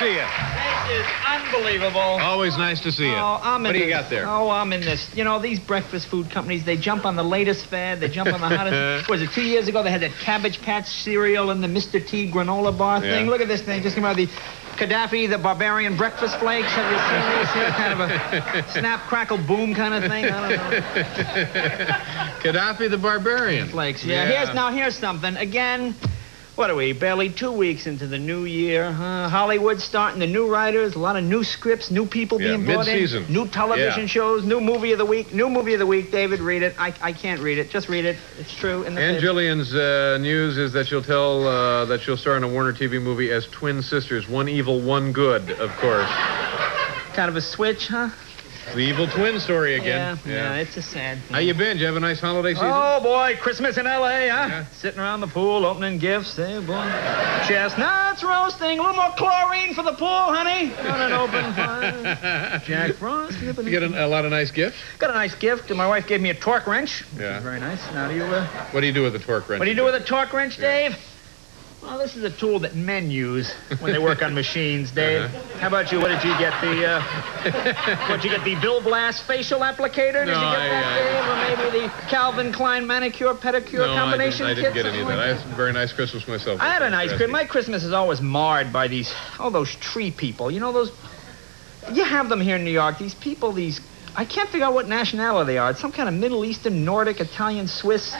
see you. This is unbelievable. Always nice to see you. What do you got there? Oh, I'm in this. You know, these breakfast food companies, they jump on the latest fad. They jump on the hottest. Was it 2 years ago they had that Cabbage Patch cereal and the Mr. T granola bar thing? Look at this thing. Just came out of the Gaddafi, the Barbarian Breakfast Flakes. Have you seen this here? Kind of a snap, crackle, boom kind of thing. I don't know. Gaddafi the Barbarian. Flakes, yeah. Here's something. Again, what are we? Barely 2 weeks into the new year, huh? Hollywood's starting the new writers, a lot of new scripts, new people being brought in, new television shows, new movie of the week. New movie of the week. David, read it. I can't read it. Just read it. It's true. And Jillian's news is that she'll tell that she'll star in a Warner TV movie as twin sisters, one evil, one good, of course. Kind of a switch, huh? The evil twin story again. Yeah, it's a sad thing. How you been? Did you have a nice holiday season? Oh, boy, Christmas in L.A., huh? Yeah. Sitting around the pool, opening gifts. Hey, boy. Chestnuts roasting. A little more chlorine for the pool, honey. Got an open fire. Jack Frost. You get a lot of nice gifts? Got a nice gift. My wife gave me a torque wrench. Yeah. Very nice. Now, do you... What do you do with a torque wrench? What do you do with a torque wrench, Dave? Well, this is a tool that men use when they work on machines, Dave. How about you? What did you get? What'd you get? The Bill Blast facial applicator? Did you get that, Dave? Or maybe the Calvin Klein manicure pedicure combination I kit? didn't get any of that. I had a very nice Christmas myself. I had a nice Christmas. My Christmas is always marred by all those tree people. You know those? You have them here in New York. These people, I can't figure out what nationality they are. It's some kind of Middle Eastern, Nordic, Italian, Swiss.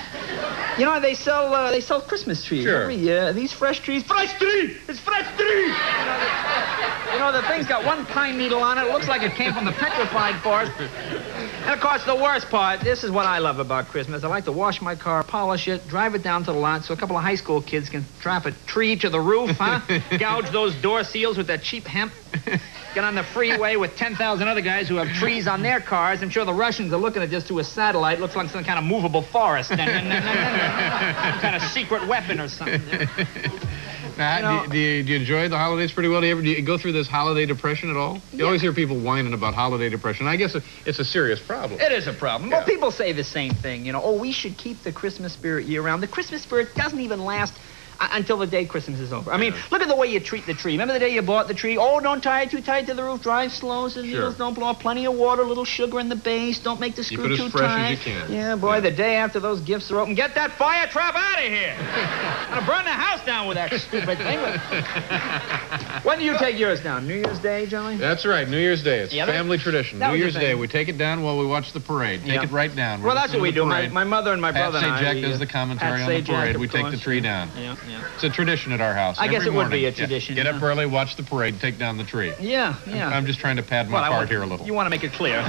You know, they sell Christmas trees every year. These fresh trees. Fresh tree! It's fresh tree! You know, the thing's got one pine needle on it. It looks like it came from the petrified forest. And, of course, the worst part, this is what I love about Christmas. I like to wash my car, polish it, drive it down to the lot so a couple of high school kids can strap a tree to the roof, huh? Gouge those door seals with that cheap hemp. Get on the freeway with 10,000 other guys who have trees on their cars. I'm sure the Russians are looking at this through a satellite. Looks like some kind of movable forest. Some kind of secret weapon or something. Now, do you enjoy the holidays pretty well? Do you go through this holiday depression at all? You always hear people whining about holiday depression. I guess it's a serious problem. It is a problem. Well, people say the same thing. You know, oh, we should keep the Christmas spirit year-round. The Christmas spirit doesn't even last until the day Christmas is over. I mean, look at the way you treat the tree. Remember the day you bought the tree? Oh, don't tie it too tight to the roof. Drive slow so the needles don't blow up. Plenty of water, a little sugar in the base. Don't make the screw too tight. Keep it as fresh as you can. Yeah, boy, the day after those gifts are open, get that fire trap out of here. I'm gonna burn the house down with that stupid thing. When do you take yours down? New Year's Day, Johnny? That's right, New Year's Day. It's family tradition. New Year's Day, we take it down while we watch the parade. Take it right down. Well, that's what we do. My mother and my brother and I. St. Jack does the commentary on the parade. We take the tree down. It's a tradition at our house. I guess it would be a tradition. Get up early, watch the parade, take down the tree. Yeah. I'm just trying to pad my part here a little. You want to make it clear.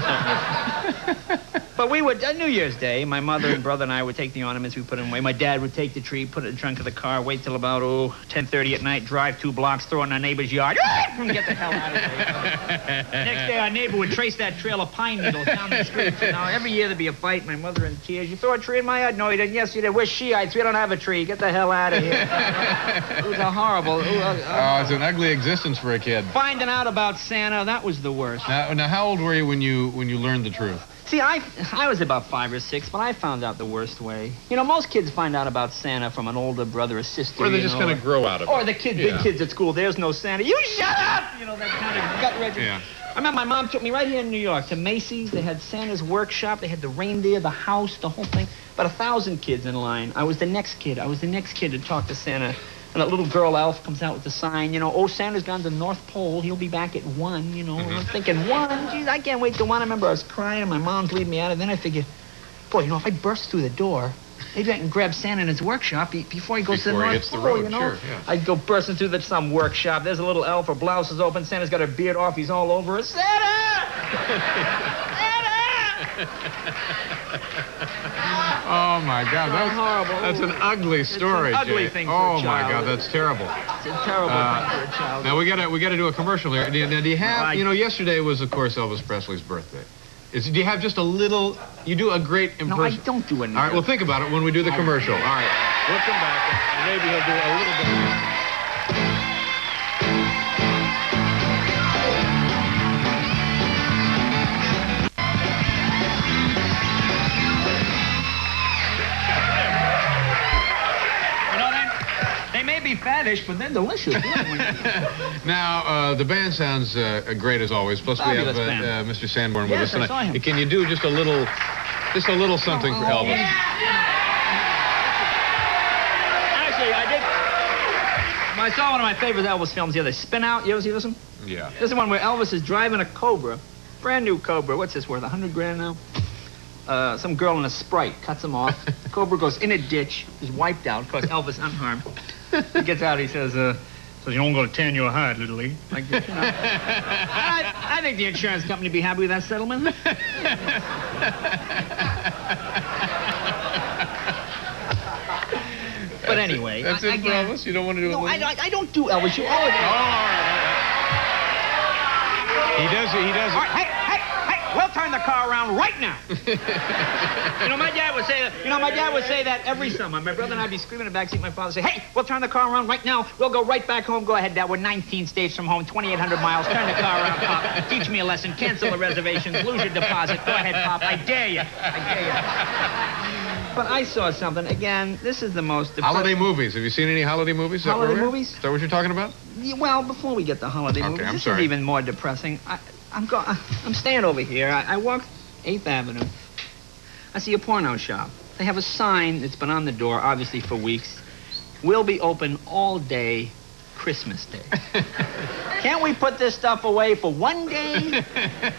But we would, New Year's Day, my mother and brother and I would take the ornaments, we put them away. My dad would take the tree, put it in the trunk of the car, wait till about, 10:30 at night, drive 2 blocks, throw it in our neighbor's yard, and get the hell out of there. Next day, our neighbor would trace that trail of pine needles down the street. So now, every year there'd be a fight, my mother in tears. You throw a tree in my yard? No, you didn't. Yes, you did. We're Shiites. We don't have a tree. Get the hell out of here. It was a horrible... it's an ugly existence for a kid. Finding out about Santa, that was the worst. Now, how old were you when you learned the truth? See, I was about 5 or 6, but I found out the worst way. You know, most kids find out about Santa from an older brother or sister. Or they just kind of grow out of it. Or the big kids at school, there's no Santa. You shut up! You know, that kind of gut-wrenching. Yeah. I remember my mom took me right here in New York to Macy's. They had Santa's workshop. They had the reindeer, the house, the whole thing. About 1,000 kids in line. I was the next kid. I was the next kid to talk to Santa. And that little girl elf comes out with the sign, Santa's gone to the North Pole. He'll be back at 1, And I'm thinking, 1? Geez, I can't wait till 1. I remember I was crying and my mom's leading me out. And then I figured, boy, if I burst through the door, maybe I can grab Santa in his workshop before he goes to the North Pole, Sure, yeah. I'd go bursting through some workshop. There's a little elf, her blouse is open. Santa's got her beard off. He's all over her. Santa! Santa! Oh, my God. That's horrible. That's an ugly story, It's an ugly Jay. thing for a child. Oh, my God, that's terrible. It's a terrible thing for a child. Now, we gotta do a commercial here. Now, do you have, yesterday was, of course, Elvis Presley's birthday. Do you have just a little, you do a great impression? No, I don't do anything. All right, well, think about it when we do the commercial. All right. We'll come back, and maybe he'll do a little bit more. Fat, fish, but they're delicious. Now, the band sounds great as always. Plus, Fabulous we have band. Mr. Sanborn with Yes, us I saw tonight. him. Can you do just a little something for Elvis? Yeah. Actually, I did. I saw one of my favorite Elvis films the other day, Spin Out. You ever see this one? Yeah. This is the one where Elvis is driving a Cobra, brand new Cobra. What's this worth? $100 grand now? Some girl in a Sprite cuts him off. Cobra goes in a ditch, is wiped out. Of course, Elvis unharmed. He gets out. He says, "So you don't go to tan your heart, little league." Like this, you know. I think the insurance company would be happy with that settlement. But anyway, That's it for Elvis? You don't want to do it? No, I don't do Elvis. You always. Oh, all right. He does. All right, hey, we'll turn the car around right now. My dad would say that every summer. My brother and I'd be screaming in the backseat. My father would say, "Hey, we'll turn the car around right now. We'll go right back home. Go ahead, Dad. We're 19 states from home, 2,800 miles. Turn the car around, Pop. Teach me a lesson. Cancel the reservations. Lose your deposit. Go ahead, Pop. I dare you. But I saw something. Again, this is the most depressing... Holiday movies. Have you seen any holiday movies? Holiday movies? Is that what you're talking about? Yeah, well, before we get to holiday movies, I'm this sorry. is even more depressing. I'm staying over here. I walk 8th Avenue. I see a porno shop. They have a sign that's been on the door, obviously for weeks. We'll be open all day Christmas Day. Can't we put this stuff away for one day?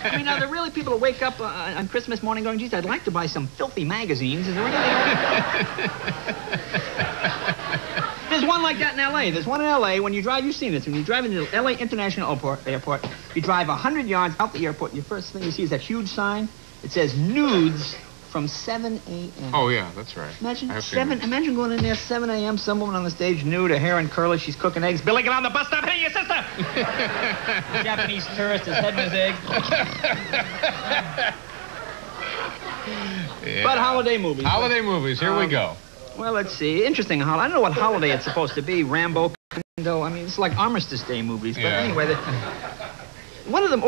I mean, are there really people who wake up on Christmas morning going, "Geez, I'd like to buy some filthy magazines"? Is there anything? There's one like that in L.A. There's one in L.A. When you drive, you've seen this. When you drive into L.A. International Airport, you drive 100 yards out the airport, and your first thing you see is that huge sign. It says nudes from 7 a.m. Oh, yeah, that's right. Imagine going in there 7 a.m., some woman on the stage, nude, her hair in curly, she's cooking eggs. "Billy, get on the bus stop. Hey, your sister!" The Japanese tourist, his head in his eggs. Yeah. But holiday movies. Holiday movies. Here we go. Well, let's see. Interesting holiday. I don't know what holiday it's supposed to be. Rambo, Commando. I mean, it's like Armistice Day movies. But anyway, one of them,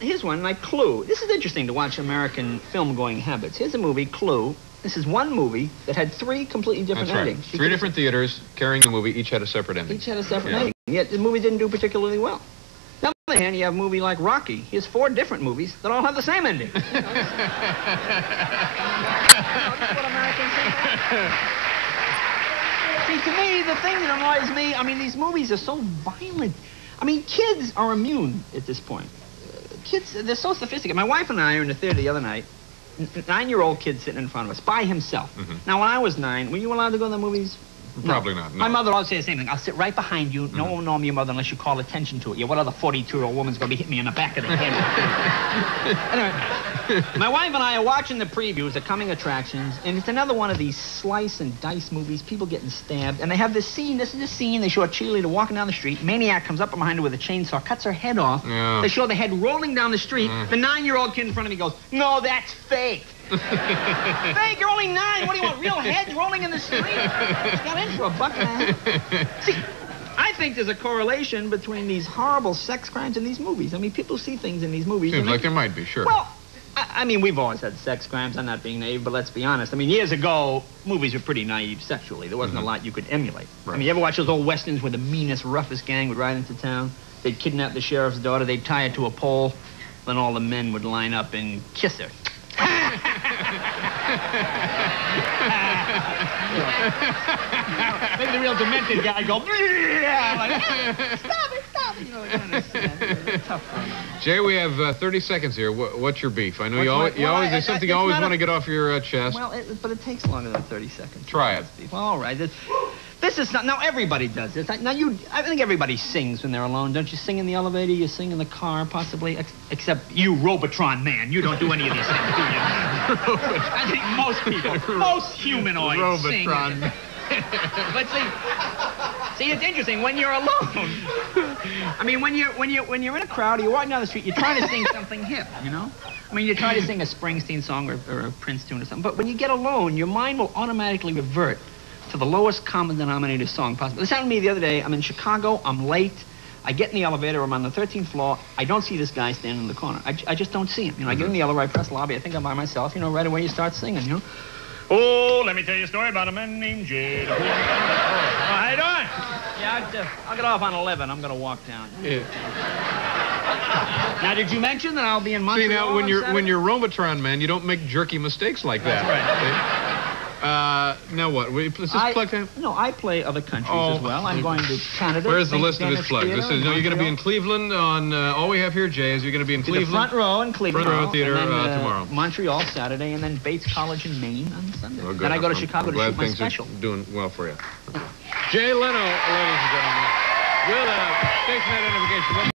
here's one, like Clue. This is interesting to watch American film-going habits. Here's a movie, Clue. This is one movie that had 3 completely different endings. Right. 3 different theaters carrying the movie, each had a separate ending. Each had a separate ending. Yet the movie didn't do particularly well. On the other hand, you have a movie like Rocky. Here's 4 different movies that all have the same ending. That's what Americans think. See, to me, the thing that annoys me, I mean, these movies are so violent. I mean, kids are immune at this point. Kids, they're so sophisticated. My wife and I were in the theater the other night. 9-year-old kid sitting in front of us, by himself. Mm-hmm. Now, when I was 9, were you allowed to go to the movies? Probably not. No. My mother always say the same thing. I'll sit right behind you. No one will know I'm your mother unless you call attention to it. Yeah, what other 42-year-old woman's going to be hitting me in the back of the head? Anyway, my wife and I are watching the previews of coming attractions, and it's another one of these slice and dice movies, people getting stabbed, and they have this scene. This is the scene. They show a cheerleader walking down the street. Maniac comes up behind her with a chainsaw, cuts her head off. Yeah. They show the head rolling down the street. The 9-year-old kid in front of me goes, "No, that's fake." Fake, you're only 9. What do you want, real heads rolling in the street? It's got in for $1.50. See, I think there's a correlation between these horrible sex crimes and these movies. I mean, people see things in these movies. Seems like there might be, sure. Well, I mean, we've always had sex crimes. I'm not being naive, but let's be honest. I mean, years ago, movies were pretty naive sexually. There wasn't a lot you could emulate. Right. I mean, you ever watch those old westerns where the meanest, roughest gang would ride into town? They'd kidnap the sheriff's daughter. They'd tie her to a pole. Then all the men would line up and kiss her. Maybe the real demented guy go, like, stop it. You know, tough. Jay, we have 30 seconds here. What's your beef? I know there's something you always want to get off your chest. Well, but it takes longer than 30 seconds. Try it. Well, all right. This is not, now everybody does this. Now I think everybody sings when they're alone. Don't you sing in the elevator? You sing in the car, possibly. Except you, Robotron man. You don't do any of these things, do you? I think most people, most humanoids Robotron. sing. But see, it's interesting when you're alone. I mean, when you're in a crowd, you're walking down the street, you're trying to sing something hip, you know? I mean, you try to sing a Springsteen song or a Prince tune or something. But when you get alone, your mind will automatically revert to the lowest common denominator song possible. This happened to me the other day. I'm in Chicago. I'm late. I get in the elevator. I'm on the 13th floor. I don't see this guy standing in the corner. I just don't see him. You know, I get in the elevator, I press lobby. I think I'm by myself. You know, right away you start singing, you know. Oh, let me tell you a story about a man named Jade. How you doing? Yeah, I'll get off on 11. I'm going to walk down. Yeah. Now, did you mention that I'll be in Montreal? See, now, when on you're Robotron man, you don't make jerky mistakes like that. That's right. Now what? Is this plug time? No, I play other countries as well. I'm going to Canada. Where's the list of his plugs? This is, no, you're going to be in Cleveland on, all we have here, Jay, is you're going to be in Cleveland. The front row in Cleveland. Front row theater and then, tomorrow. Montreal Saturday, and then Bates College in Maine on Sunday. Oh, good. Then I go to Chicago to shoot my special. Are doing well for you. Jay Leno, ladies and gentlemen. With station identification.